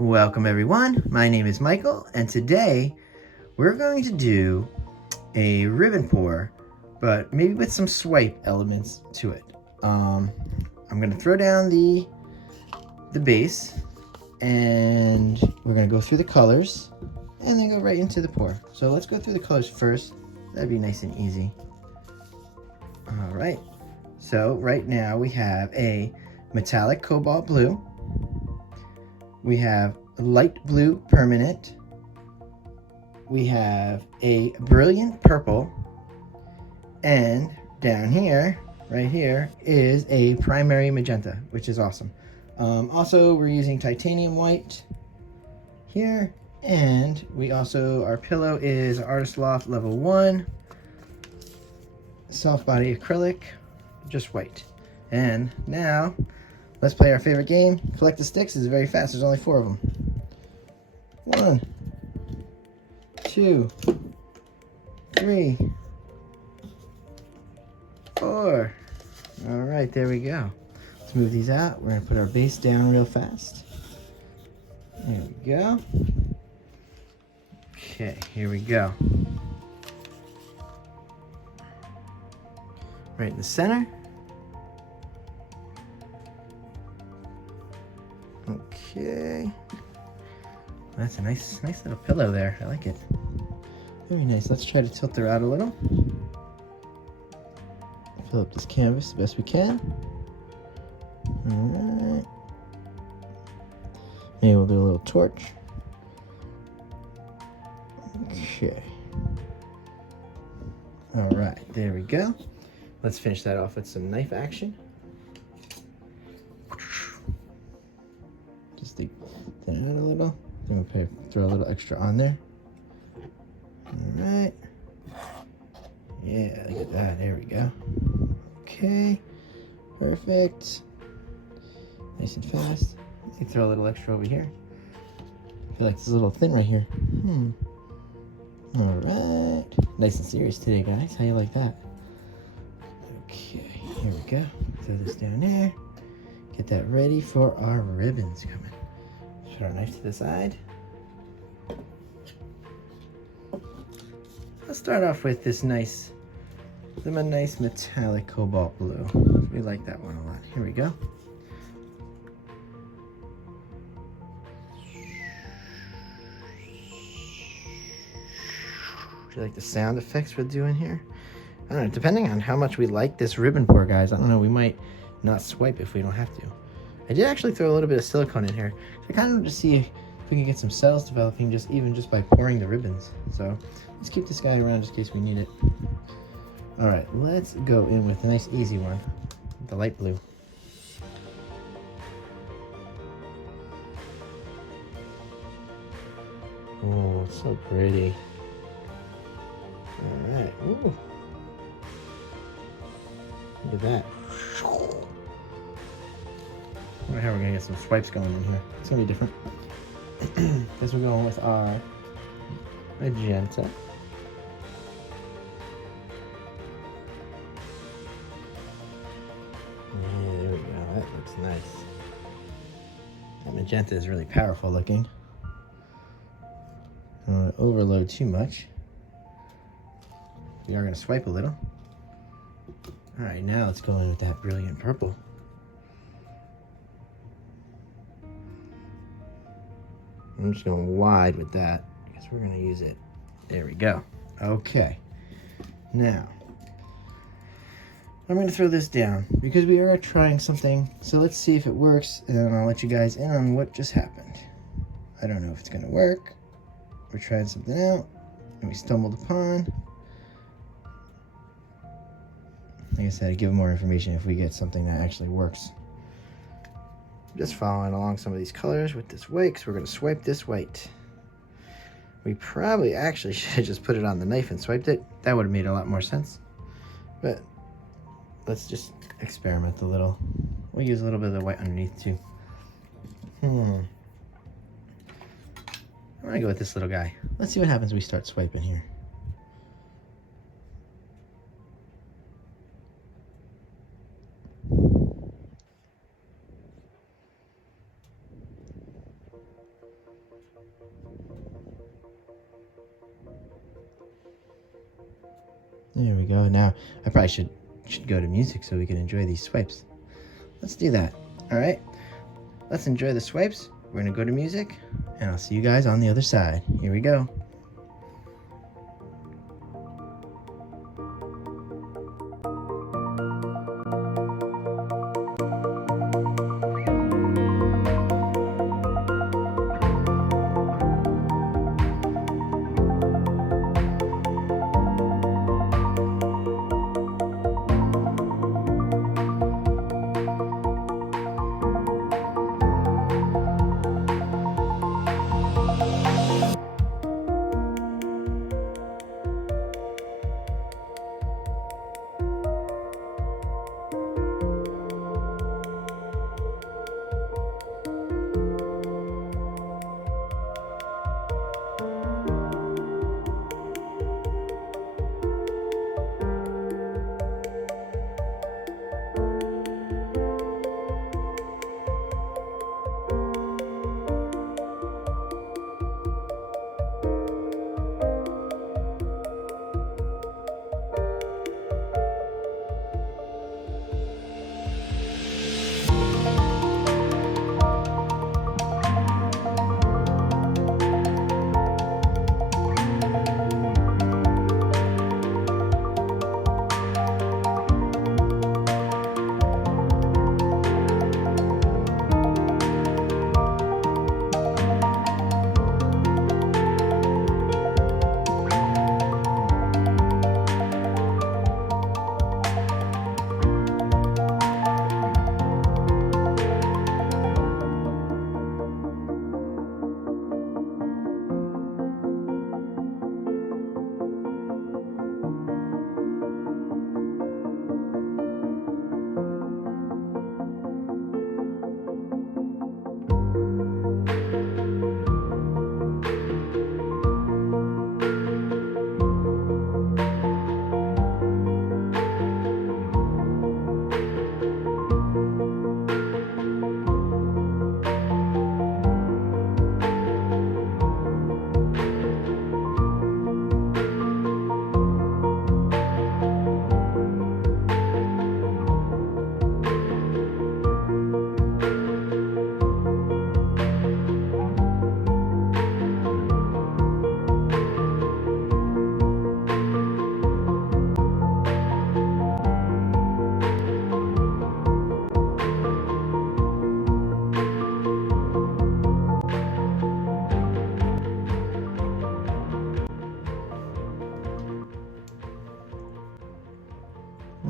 Welcome everyone, my name is Michael, and today we're going to do a ribbon pour, but maybe with some swipe elements to it. I'm going to throw down the base, and we're going to go through the colors, and then go right into the pour. So let's go through the colors first, that'd be nice and easy. Alright, so right now we have a metallic cobalt blue. We have light blue permanent. We have a brilliant purple. And down here, right here, is a primary magenta, which is awesome. Also, we're using titanium white here. And we also, our pillow is Artist Loft level 1. Soft body acrylic, just white. And now, let's play our favorite game. Collect the sticks is very fast. There's only 4 of them. 1, 2, 3, 4. All right, there we go. Let's move these out. We're gonna put our base down real fast. There we go. Okay, here we go. Right in the center. Okay, that's a nice little pillow there. I like it. Very nice. Let's try to tilt her out a little. Fill up this canvas the best we can. All right. Maybe we'll do a little torch. Okay. All right, there we go. Let's finish that off with some knife action. Just thin it out a little. Then we'll throw a little extra on there. All right. Yeah, look at that. There we go. Okay. Perfect. Nice and fast. Let me throw a little extra over here. I feel like it's a little thin right here. All right. Nice and serious today, guys. How you like that? Okay. Here we go. Throw this down there. Get that ready for our ribbons coming. Put our knife to the side. Let's start off with this nice metallic cobalt blue. We like that one a lot. Here we go. Do you like the sound effects we're doing here? I don't know, depending on how much we like this ribbon pour, guys, I don't know, we might not swipe if we don't have to. I did actually throw a little bit of silicone in here. I kind of want to see if we can get some cells developing even just by pouring the ribbons. So let's keep this guy around just in case we need it. All right, let's go in with a nice easy one, the light blue. Oh, it's so pretty. All right, ooh. Look at that. I wonder how we're gonna get some swipes going in here. It's gonna be different. Guess we're going with our magenta. Yeah, there we go. That looks nice. That magenta is really powerful looking. I don't want to overload too much. We are gonna swipe a little. All right, now let's go in with that brilliant purple. I'm just going wide with that because we're going to use it. There we go. Okay. Now, I'm going to throw this down because we are trying something. So let's see if it works, and then I'll let you guys in on what just happened. I don't know if it's going to work. We're trying something out, and we stumbled upon. Like I said, I'd give more information if we get something that actually works. Just following along some of these colors with this white, because we're going to swipe this white. We probably actually should have just put it on the knife and swiped it. That would have made a lot more sense. But let's just experiment a little. We'll use a little bit of the white underneath too. I'm going to go with this little guy. Let's see what happens when we start swiping here. There we go. Now, I probably should go to music so we can enjoy these swipes. Let's do that. All right. Let's enjoy the swipes. We're going to go to music, and I'll see you guys on the other side. Here we go.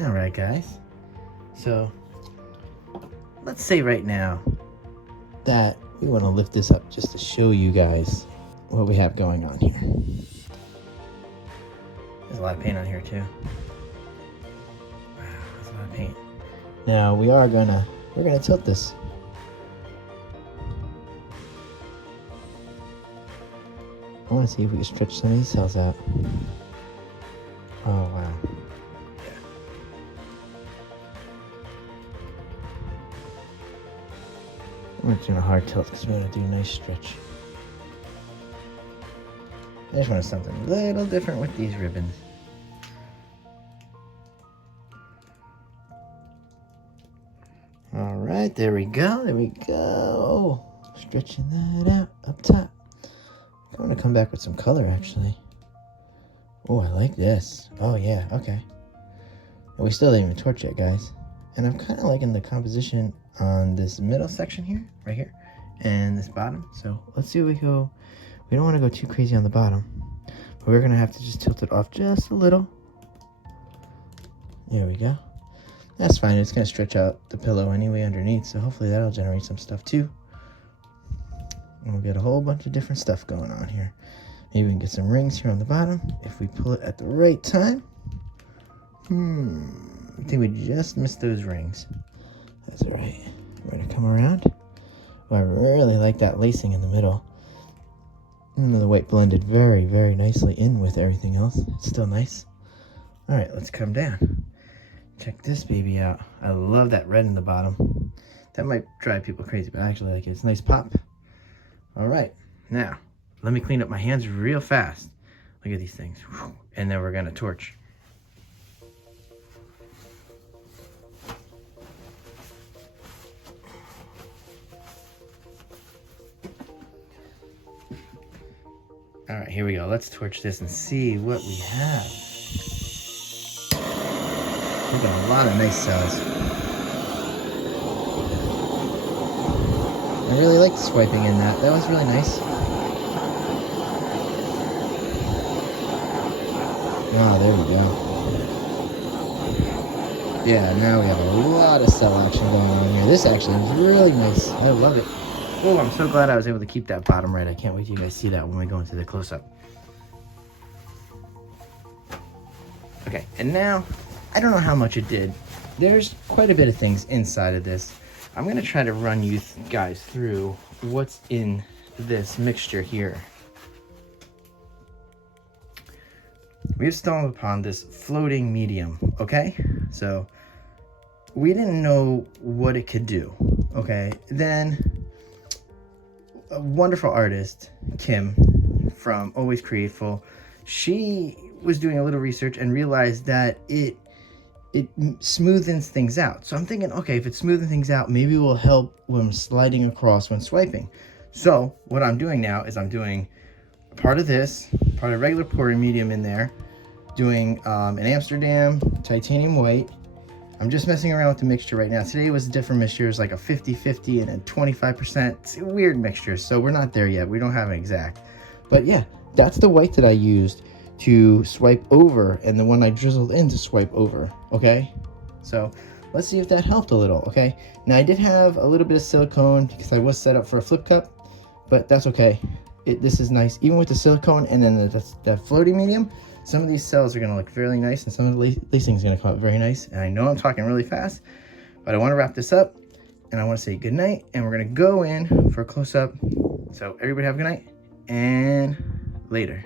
All right, guys. So let's say right now that we want to lift this up just to show you guys what we have going on here. There's a lot of paint on here too. Wow, that's a lot of paint. Now we're gonna tilt this. I want to see if we can stretch some of these cells out. Oh wow. We're doing a hard tilt because we want to do a nice stretch. I just want something a little different with these ribbons. Alright, there we go, there we go. Stretching that out up top. I'm going to come back with some color actually. Oh, I like this. Oh yeah, okay. And we still didn't even torch yet, guys. And I'm kind of liking the composition on this middle section here, right here, and this bottom. So let's see what we go. We don't want to go too crazy on the bottom, but we're going to have to just tilt it off just a little. There we go. That's fine. It's going to stretch out the pillow anyway underneath, so hopefully that'll generate some stuff too. And we'll get a whole bunch of different stuff going on here. Maybe we can get some rings here on the bottom if we pull it at the right time. I think we just missed those rings. That's all right. We're going to come around. Oh, I really like that lacing in the middle. And the white blended very, very nicely in with everything else. It's still nice. All right, let's come down. Check this baby out. I love that red in the bottom. That might drive people crazy, but I actually like it. It's a nice pop. All right, now let me clean up my hands real fast. Look at these things. And then we're gonna torch. All right, here we go. Let's torch this and see what we have. We got a lot of nice cells. I really liked swiping in that. That was really nice. Ah, there we go. Yeah, now we have a lot of cell action going on here. This actually is really nice. I love it. Oh, I'm so glad I was able to keep that bottom right. I can't wait till you guys see that when we go into the close-up. Okay, and now, I don't know how much it did. There's quite a bit of things inside of this. I'm gonna try to run you guys through what's in this mixture here. We've stumbled upon this floating medium, okay? So, we didn't know what it could do, okay? Then, a wonderful artist, Kim, from Always Createful, she was doing a little research and realized that it smoothens things out. So I'm thinking, okay, if it's smoothing things out, maybe it will help when sliding across when swiping. So what I'm doing now is I'm doing part of this, part of regular pouring medium in there, doing an Amsterdam titanium white. I'm just messing around with the mixture right now. Today was different mixtures, like a 50-50 and a 25%. It's a weird mixture, so we're not there yet. We don't have an exact. But yeah, that's the white that I used to swipe over and the one I drizzled in to swipe over, okay? So let's see if that helped a little, okay? Now I did have a little bit of silicone because I was set up for a flip cup, but that's okay. This is nice. Even with the silicone and then the floating medium, some of these cells are gonna look very nice and some of these things are gonna come out very nice. And I know I'm talking really fast, but I wanna wrap this up and I wanna say good night and we're gonna go in for a close up. So everybody have a good night and later.